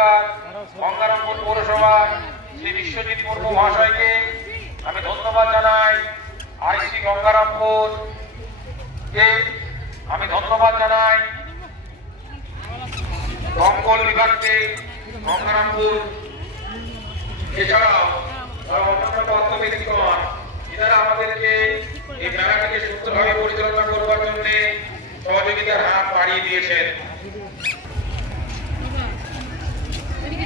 অধিকার গঙ্গারামপুর পৌরসভার শ্রী বিশ্বজিৎ মুর্মু মহাশয়কে আমি ধন্যবাদ জানাই। আইসি গঙ্গারামপুর কে আমি ধন্যবাদ জানাই। দমকল বিভাগকে গঙ্গারামপুর এছাড়াও অন্যান্য তথ্য ব্যক্তিগণ এনারা আমাদেরকে এই মেলাটিকে সুস্থভাবে পরিচালনা করবার জন্য সহযোগিতার হাত বাড়িয়ে দিয়েছেন। ওইদিকে